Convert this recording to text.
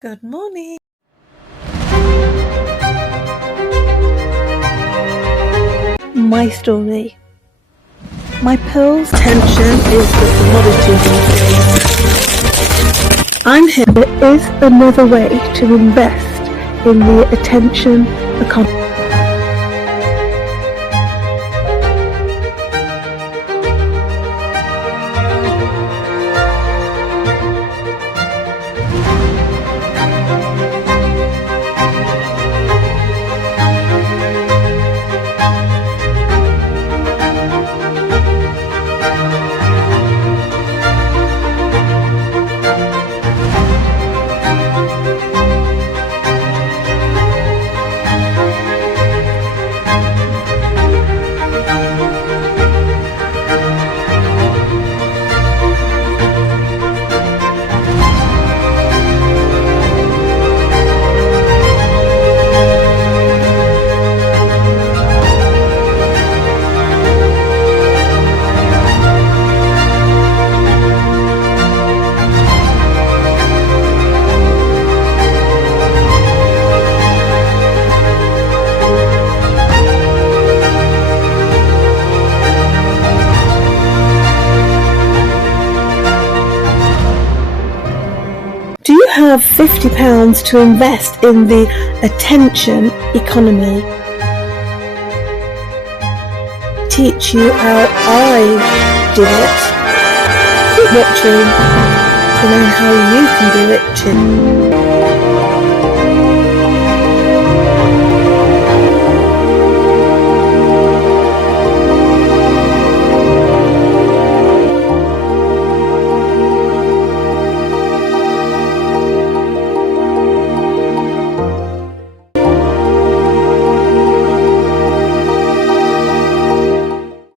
Good morning. My story. My pearl's tension is the commodity these days. I'm here. There is another way to invest in the attention economy. Do you have £50 to invest in the attention economy? Teach you how I did it. Keep watching to learn how you can do it too.